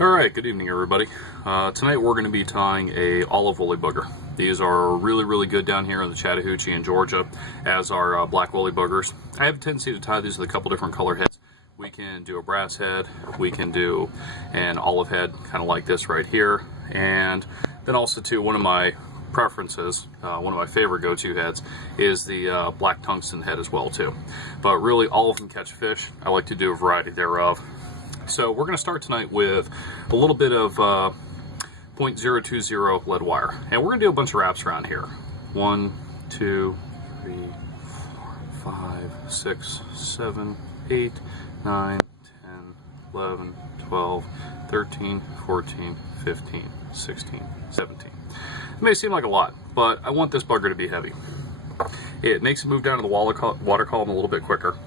Alright, good evening everybody. Tonight we're going to be tying a olive woolly booger. These are really good down here in the Chattahoochee in Georgia, as are black woolly boogers. I have a tendency to tie these with a couple different color heads. We can do a brass head, we can do an olive head, kind of like this right here, and then also too, one of my preferences, one of my favorite go-to heads is the black tungsten head as well too. But really all of them catch fish. I like to do a variety thereof. So we're going to start tonight with a little bit of .020 lead wire, and we're going to do a bunch of wraps around here. 1, 2, 3, 4, 5, 6, 7, 8, 9, 10, 11, 12, 13, 14, 15, 16, 17. It may seem like a lot, but I want this bugger to be heavy. It makes it move down to the water column a little bit quicker.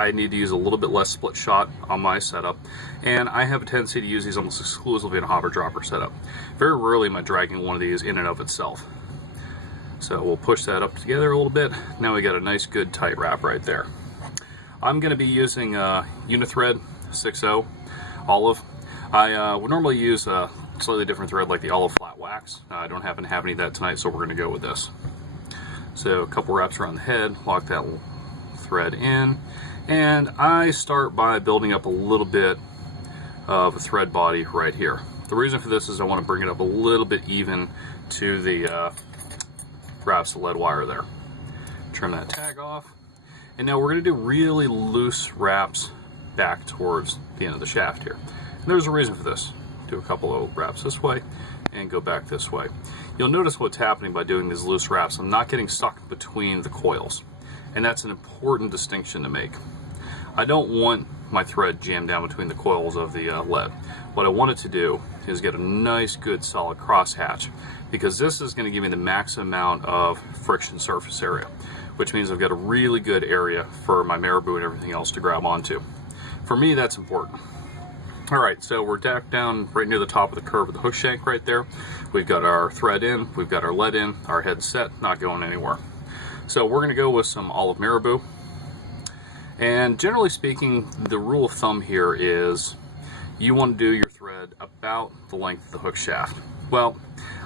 I need to use a little bit less split shot on my setup, and I have a tendency to use these almost exclusively in a hopper dropper setup. Very rarely am I dragging one of these in and of itself. So we'll push that up together a little bit. Now we got a nice good tight wrap right there. I'm going to be using Unithread 6.0 olive. I would normally use a slightly different thread like the olive flat wax. I don't happen to have any of that tonight, so we're going to go with this. So a couple wraps around the head, lock that thread in. And I start by building up a little bit of a thread body right here. The reason for this is I want to bring it up a little bit even to the wraps of lead wire there. Trim that tag off. And now we're going to do really loose wraps back towards the end of the shaft here. And there's a reason for this. Do a couple of wraps this way and go back this way. You'll notice what's happening by doing these loose wraps. I'm not getting stuck between the coils. And that's an important distinction to make. I don't want my thread jammed down between the coils of the lead. What I want it to do is get a nice, good, solid crosshatch, because this is going to give me the maximum amount of friction surface area, which means I've got a really good area for my marabou and everything else to grab onto. For me, that's important. Alright, so we're down right near the top of the curve of the hook shank right there. We've got our thread in, we've got our lead in, our head set, not going anywhere. So we're going to go with some olive marabou. And generally speaking, the rule of thumb here is you want to do your thread about the length of the hook shaft. Well,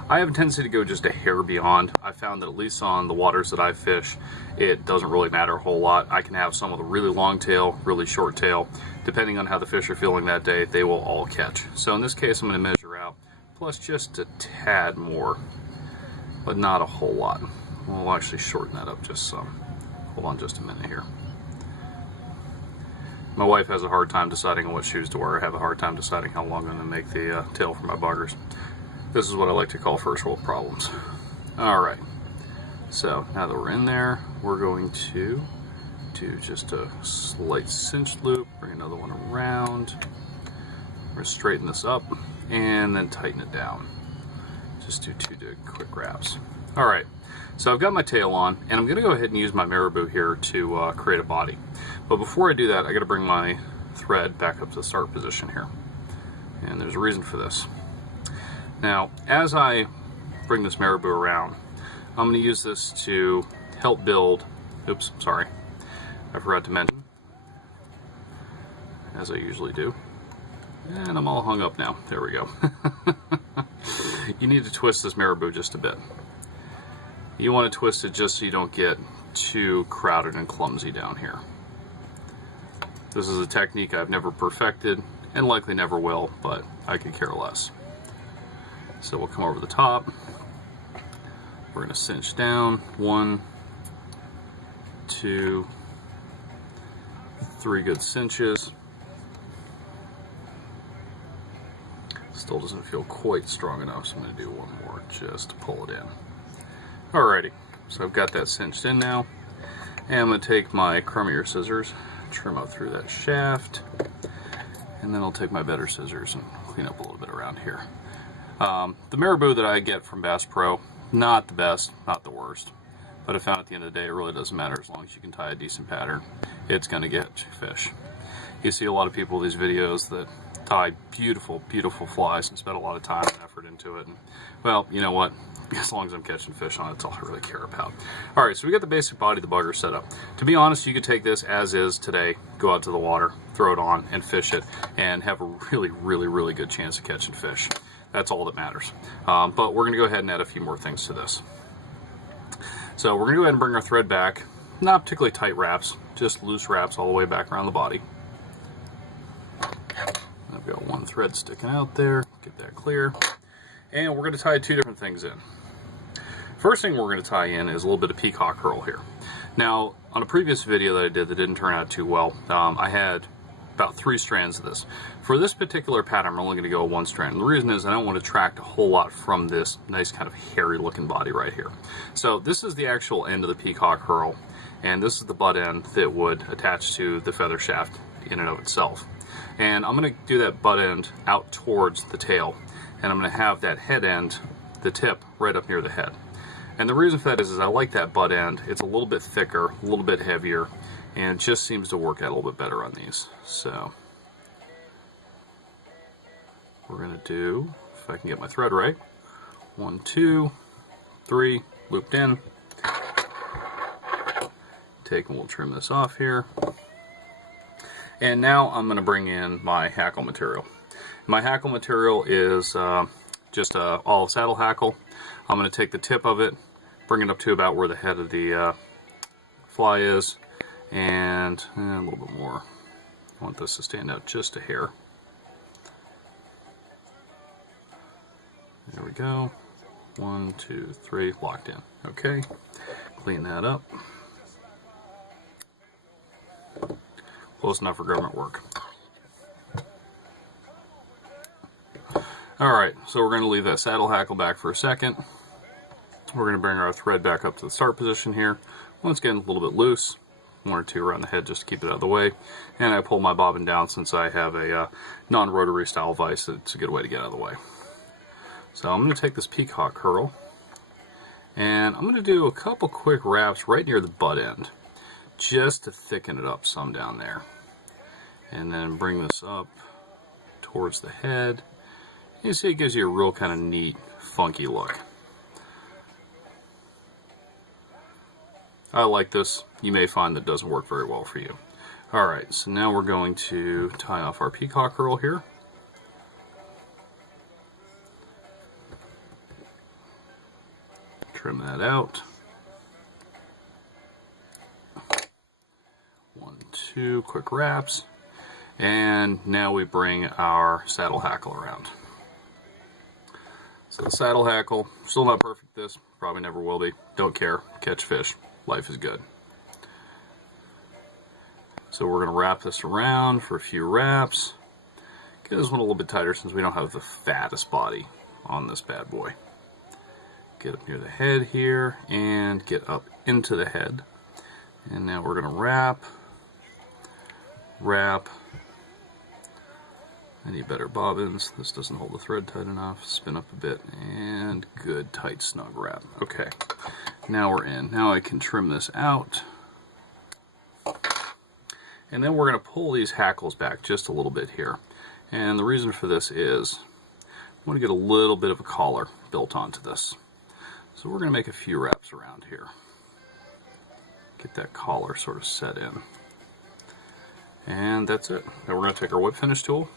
I have a tendency to go just a hair beyond. I found that at least on the waters that I fish, it doesn't really matter a whole lot. I can have some with a really long tail, really short tail. Depending on how the fish are feeling that day, they will all catch. So in this case, I'm going to measure out, plus just a tad more, but not a whole lot. We'll actually shorten that up just some. Hold on just a minute here. My wife has a hard time deciding on what shoes to wear. I have a hard time deciding how long I'm going to make the tail for my buggers. This is what I like to call first world problems. Alright, so now that we're in there, we're going to do just a slight cinch loop, bring another one around. We're going to straighten this up and then tighten it down. Just do two quick wraps. Alright, so I've got my tail on, and I'm going to go ahead and use my marabou here to create a body. But before I do that, I got to bring my thread back up to the start position here. And there's a reason for this. Now, as I bring this marabou around, I'm going to use this to help build, oops, sorry, I forgot to mention, as I usually do. And I'm all hung up now. There we go. You need to twist this marabou just a bit. You want to twist it just so you don't get too crowded and clumsy down here. This is a technique I've never perfected and likely never will, but I could care less. So we'll come over the top. We're going to cinch down. 1, 2, 3 good cinches. Still doesn't feel quite strong enough, so I'm going to do one more just to pull it in. Alrighty, so I've got that cinched in now, and I'm going to take my crummier scissors, trim up through that shaft, and then I'll take my better scissors and clean up a little bit around here. The marabou that I get from Bass Pro, not the best, not the worst, but I found at the end of the day it really doesn't matter as long as you can tie a decent pattern. It's going to get fish. You see a lot of people with these videos that tie beautiful, beautiful flies and spend a lot of time and effort into it. And, well, you know what? as long as I'm catching fish on it, that's all I really care about. All right, so we got the basic body of the bugger set up. To be honest, you could take this as is today, go out to the water, throw it on, and fish it, and have a really, really, really good chance of catching fish. That's all that matters. But we're going to go ahead and add a few more things to this. So we're going to go ahead and bring our thread back. Not particularly tight wraps, just loose wraps all the way back around the body. I've got one thread sticking out there, get that clear. And we're going to tie two different things in. First thing we're going to tie in is a little bit of peacock herl here. Now, on a previous video that I did that didn't turn out too well, I had about 3 strands of this. For this particular pattern, I'm only going to go 1 strand. And the reason is I don't want to tract a whole lot from this nice kind of hairy looking body right here. So this is the actual end of the peacock herl, and this is the butt end that would attach to the feather shaft in and of itself. And I'm going to do that butt end out towards the tail, and I'm going to have that head end, the tip, right up near the head. And the reason for that is I like that butt end. It's a little bit thicker, a little bit heavier, and it just seems to work out a little bit better on these. So we're going to do, if I can get my thread right, 1, 2, 3, looped in. Take and we'll trim this off here. And now I'm going to bring in my hackle material. My hackle material is just a olive saddle hackle. I'm going to take the tip of it, bring it up to about where the head of the fly is, and a little bit more. I want this to stand out just a hair. There we go. 1, 2, 3, locked in. Okay, clean that up. Close enough for government work. Alright, so we're going to leave that saddle hackle back for a second. We're going to bring our thread back up to the start position here. Once again, a little bit loose. 1 or 2 around the head just to keep it out of the way. And I pull my bobbin down since I have a non-rotary style vise. It's a good way to get out of the way. So I'm going to take this peacock herl, and I'm going to do a couple quick wraps right near the butt end, just to thicken it up some down there. And then bring this up towards the head. You see, it gives you a real kind of neat, funky look. I like this. You may find that it doesn't work very well for you. Alright, so now we're going to tie off our peacock herl here. Trim that out. 1, 2 quick wraps. And now we bring our saddle hackle around. So the saddle hackle, still not perfect this, probably never will be. Don't care, catch fish, life is good. So we're going to wrap this around for a few wraps. Get this one a little bit tighter since we don't have the fattest body on this bad boy. Get up near the head here and get up into the head. And now we're going to wrap. I need better bobbins. This doesn't hold the thread tight enough. Spin up a bit, and good tight snug wrap. Okay, now we're in. Now I can trim this out. And then we're going to pull these hackles back just a little bit here. And the reason for this is I want to get a little bit of a collar built onto this. So we're going to make a few wraps around here. Get that collar sort of set in. And that's it. Now we're going to take our whip finish tool.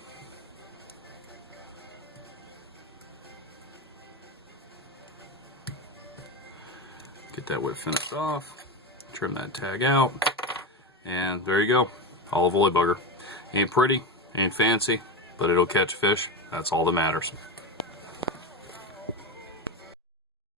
Get that whip finished off. Trim that tag out. And there you go. Olive woolly bugger. Ain't pretty, ain't fancy, but it'll catch fish. That's all that matters.